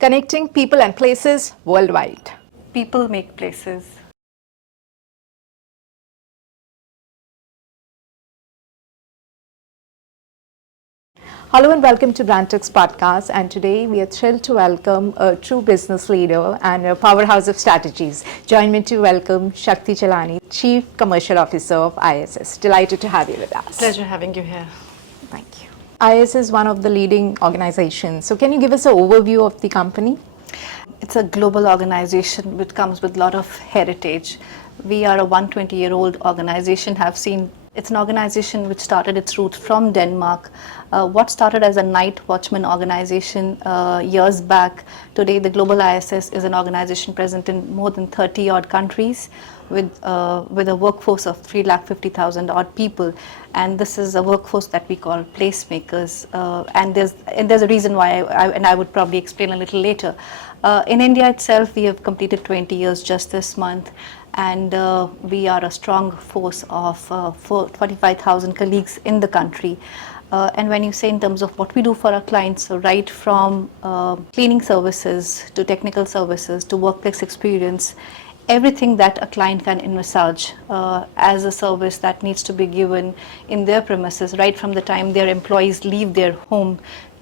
connecting people and places worldwide. People make places. Hello and welcome to Brandturks podcast, and today we are thrilled to welcome a true business leader and a powerhouse of strategies. Join me to welcome Shakti Jalali, Chief Commercial Officer of ISS. Delighted to have you with us. Pleasure having you here. Thank you. ISS is one of the leading organizations. So can you give us an overview of the company? It's a global organization which comes with a lot of heritage. We are a 120-year-old organization, it's an organization which started its roots from Denmark. What started as a night watchman organization years back, today the global ISS is an organization present in more than 30 odd countries with a workforce of 350,000 odd people. And this is a workforce that we call placemakers. And there's a reason why, I would probably explain a little later. In India itself, we have completed 20 years just this month. And we are a strong force of 45,000 colleagues in the country. And when you say in terms of what we do for our clients, so right from cleaning services to technical services to workplace experience, everything that a client can envisage as a service that needs to be given in their premises, right from the time their employees leave their home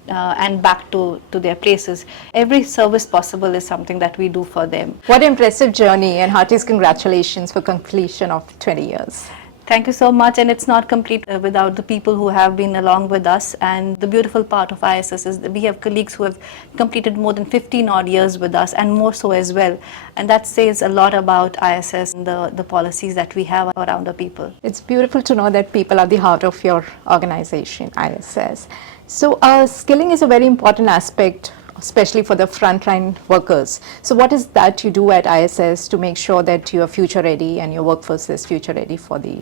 and back to their places. Every service possible is something that we do for them. What an impressive journey, and heartiest congratulations for completion of 20 years. Thank you so much, and it's not complete without the people who have been along with us. And the beautiful part of ISS is that we have colleagues who have completed more than 15 odd years with us, and more so as well. And that says a lot about ISS and the policies that we have around our people. It's beautiful to know that people are the heart of your organization, ISS. So skilling is a very important aspect, especially for the frontline workers. So what is that you do at ISS to make sure that you are future ready and your workforce is future ready for the...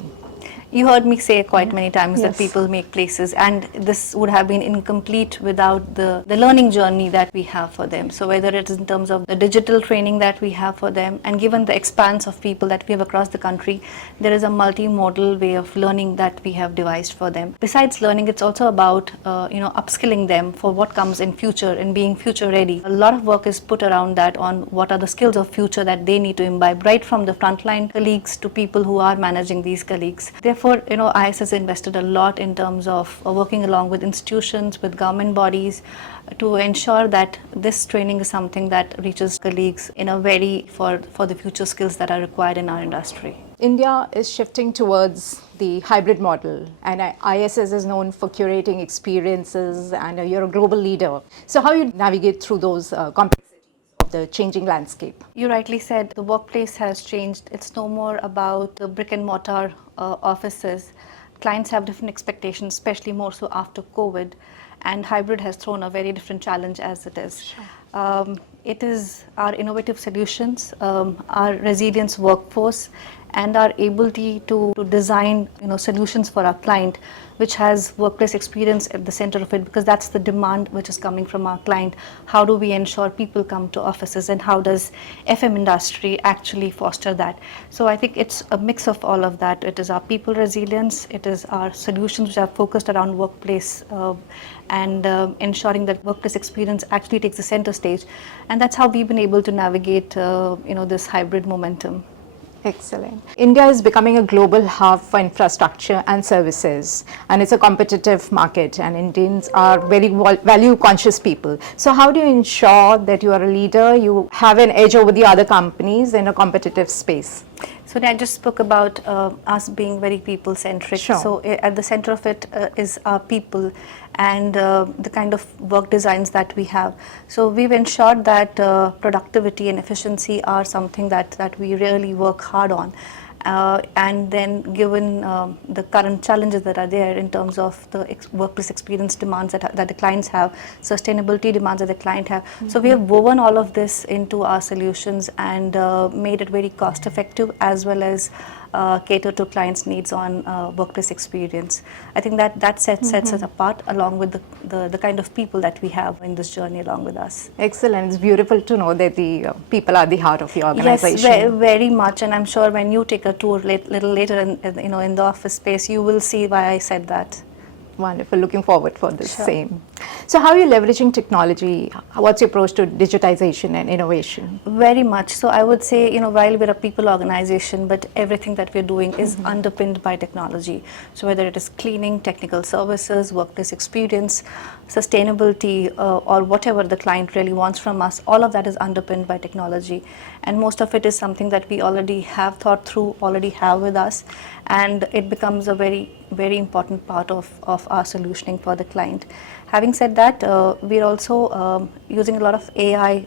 You heard me say quite many times Yes. that people make places, and this would have been incomplete without the learning journey that we have for them. So whether it is in terms of the digital training that we have for them, and given the expanse of people that we have across the country, there is a multimodal way of learning that we have devised for them. Besides learning, it's also about upskilling them for what comes in future and being future ready. A lot of work is put around that on what are the skills of future that they need to imbibe, right from the frontline colleagues to people who are managing these colleagues. Therefore, ISS has invested a lot in terms of working along with institutions, with government bodies, to ensure that this training is something that reaches colleagues in a very for the future skills that are required in our industry. India is shifting towards the hybrid model, and ISS is known for curating experiences, and you're a global leader. So how you navigate through those complexities of the changing landscape? You rightly said the workplace has changed. It's no more about the brick and mortar offices. Clients have different expectations, especially more so after COVID, and hybrid has thrown a very different challenge as it is. Sure. It is our innovative solutions, our resilience workforce, and our ability to design solutions for our client, which has workplace experience at the center of it, because that's the demand which is coming from our client. How do we ensure people come to offices, and how does FM industry actually foster that? So I think it's a mix of all of that. It is our people resilience, it is our solutions which are focused around workplace and ensuring that workplace experience actually takes the center stage. And that's how we've been able to navigate this hybrid momentum. Excellent. India is becoming a global hub for infrastructure and services, and it's a competitive market, and Indians are very value conscious people. So how do you ensure that you are a leader, you have an edge over the other companies in a competitive space? So I just spoke about us being very people-centric. Sure. So at the center of it is our people and the kind of work designs that we have. So we've ensured that productivity and efficiency are something that we really work hard on. And then given the current challenges that are there in terms of the workplace experience demands that the clients have, sustainability demands that the client have. Mm-hmm. So we have woven all of this into our solutions and made it very cost effective as well as cater to clients' needs on workplace experience. I think that sets us apart, along with the kind of people that we have in this journey along with us. Excellent. It's beautiful to know that the people are the heart of your organization. Yes, very much. And I'm sure when you take a tour little later in the office space, you will see why I said that. Wonderful. Looking forward for this Sure. same. So how are you leveraging technology? What's your approach to digitization and innovation? Very much. So I would say, while we're a people organization, but everything that we're doing is underpinned by technology. So whether it is cleaning, technical services, workplace experience, sustainability, or whatever the client really wants from us, all of that is underpinned by technology. And most of it is something that we already have thought through, already have with us, and it becomes a very, very important part of our solutioning for the client. Having said that, we're also using a lot of AI,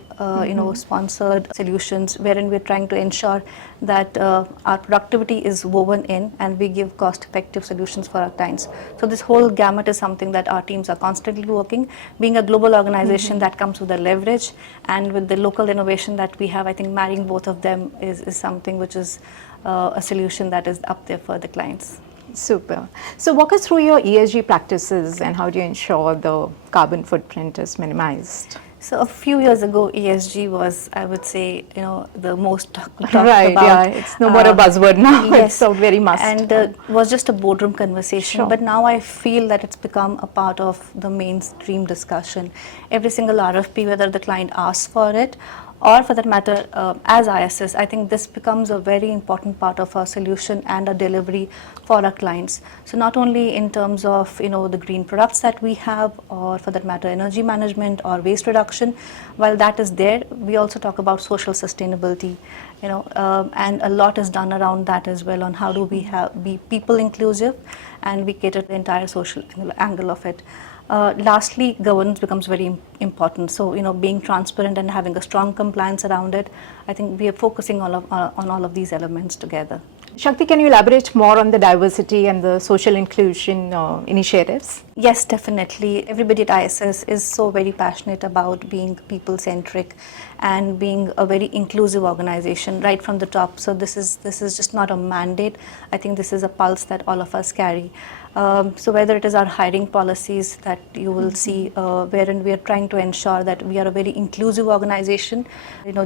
sponsored solutions, wherein we're trying to ensure that our productivity is woven in and we give cost-effective solutions for our clients. So this whole gamut is something that our teams are constantly working. Being a global organization, that comes with the leverage, and with the local innovation that we have, I think marrying both of them is something which is a solution that is up there for the clients. Super. So walk us through your ESG practices and how do you ensure the carbon footprint is minimized? So a few years ago, ESG was, I would say, the most talked Right, about. yeah, it's no more a buzzword now. Yes, It's so very must. and was just a boardroom conversation. Sure. But now I feel that it's become a part of the mainstream discussion. Every single RFP, whether the client asks for it, or for that matter, as ISS, I think this becomes a very important part of our solution and our delivery for our clients. So not only in terms of the green products that we have, or for that matter, energy management or waste reduction, while that is there, we also talk about social sustainability, and a lot is done around that as well, on how do we be people inclusive, and we cater to the entire social angle of it. Lastly, governance becomes very important. So, being transparent and having a strong compliance around it, I think we are focusing on all of these elements together. Shakti, can you elaborate more on the diversity and the social inclusion initiatives? Yes, definitely. Everybody at ISS is so very passionate about being people-centric and being a very inclusive organization right from the top. So this is just not a mandate. I think this is a pulse that all of us carry. So whether it is our hiring policies that you will see, wherein we are trying to ensure that we are a very inclusive organization,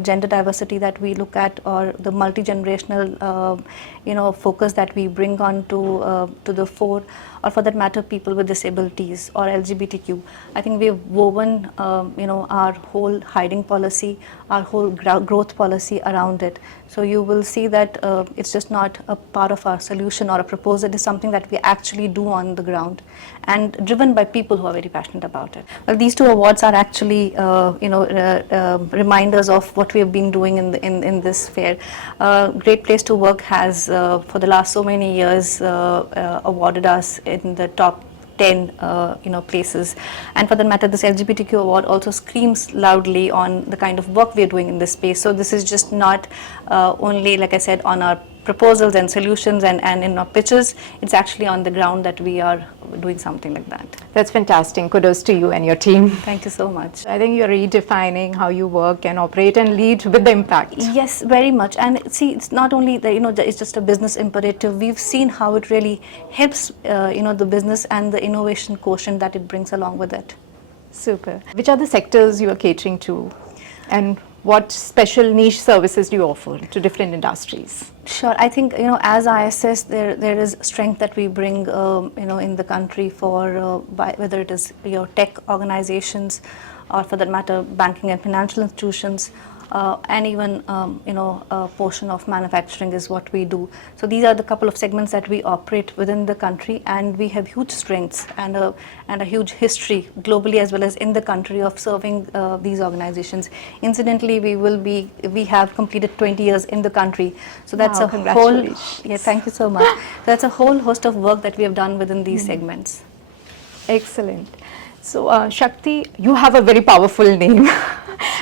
gender diversity that we look at, or the multi-generational, focus that we bring on to the fore, or for that matter, people with disabilities or LGBTQ. I think we have woven, our whole hiring policy, our whole growth policy around it. So you will see that it's just not a part of our solution or a proposal. It is something that we actually do on the ground, and driven by people who are very passionate about it. Well, these two awards are actually, reminders of what we have been doing in this fair. Great Place to Work has, for the last so many years, awarded us in the top 10 places, and for that matter, this LGBTQ award also screams loudly on the kind of work we are doing in this space. So this is just not only, like I said, on our proposals and solutions and in our pitches. It's actually on the ground that we are doing something like that. That's fantastic. Kudos to you and your team. Thank you so much. I think you're redefining how you work and operate and lead with the impact. Yes, very much. And see, it's not only it's just a business imperative. We've seen how it really helps, the business and the innovation quotient that it brings along with it. Super. Which are the sectors you are catering to, and what special niche services do you offer to different industries? Sure. I think, as ISS, there is strength that we bring, in the country for whether it is your tech organizations, or for that matter, banking and financial institutions, and even, a portion of manufacturing is what we do. So these are the couple of segments that we operate within the country, and we have huge strengths and a huge history globally as well as in the country of serving these organizations. Incidentally, we have completed 20 years in the country. So that's wow, a whole, congratulations. yeah, thank you so much. That's a whole host of work that we have done within these segments. Excellent. So, Shakti, you have a very powerful name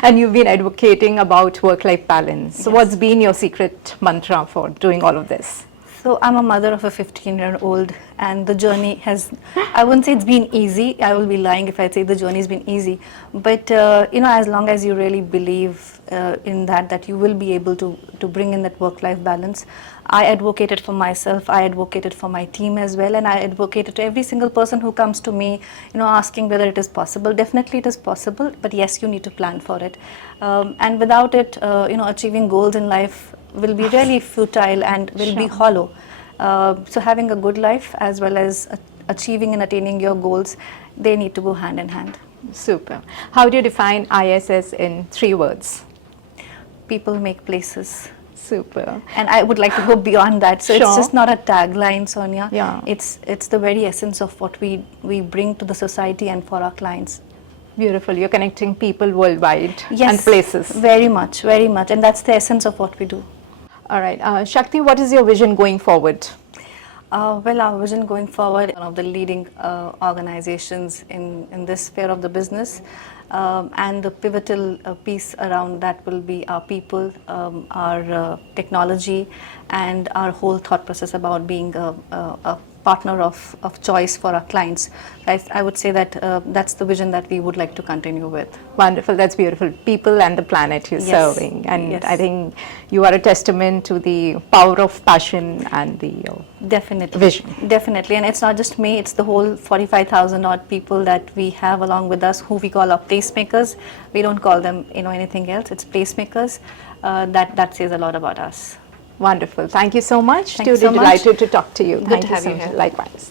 and you've been advocating about work-life balance. So, Yes. what's been your secret mantra for doing all of this? So I'm a mother of a 15-year-old, and the journey has, I wouldn't say it's been easy. I will be lying if I say the journey's been easy. But, as long as you really believe in that you will be able to bring in that work-life balance. I advocated for myself, I advocated for my team as well, and I advocated to every single person who comes to me, asking whether it is possible. Definitely it is possible, but yes, you need to plan for it. And without it, achieving goals in life will be really futile and will be hollow. So having a good life as well as achieving and attaining your goals, they need to go hand in hand. Super. How do you define ISS in 3 words? People make places. Super. And I would like to go beyond that. So Sure. it's just not a tagline, Sonia. Yeah. It's the very essence of what we bring to the society and for our clients. Beautiful. You're connecting people worldwide Yes, and places. very much, very much. And that's the essence of what we do. All right. Shakti, what is your vision going forward? Well, our vision going forward, one of the leading organizations in this sphere of the business, and the pivotal piece around that will be our people, our technology, and our whole thought process about being a partner of choice for our clients. I would say that that's the vision that we would like to continue with. Wonderful. That's beautiful. People and the planet you're Yes. serving. And Yes. I think you are a testament to the power of passion and the Definitely. vision. Definitely. And it's not just me, it's the whole 45,000 odd people that we have along with us who we call our placemakers. We don't call them anything else. It's placemakers. That says a lot about us. Wonderful. Thank you so much. Thank you so much. Delighted to talk to you. Good Thank to you have so you much. here. Likewise.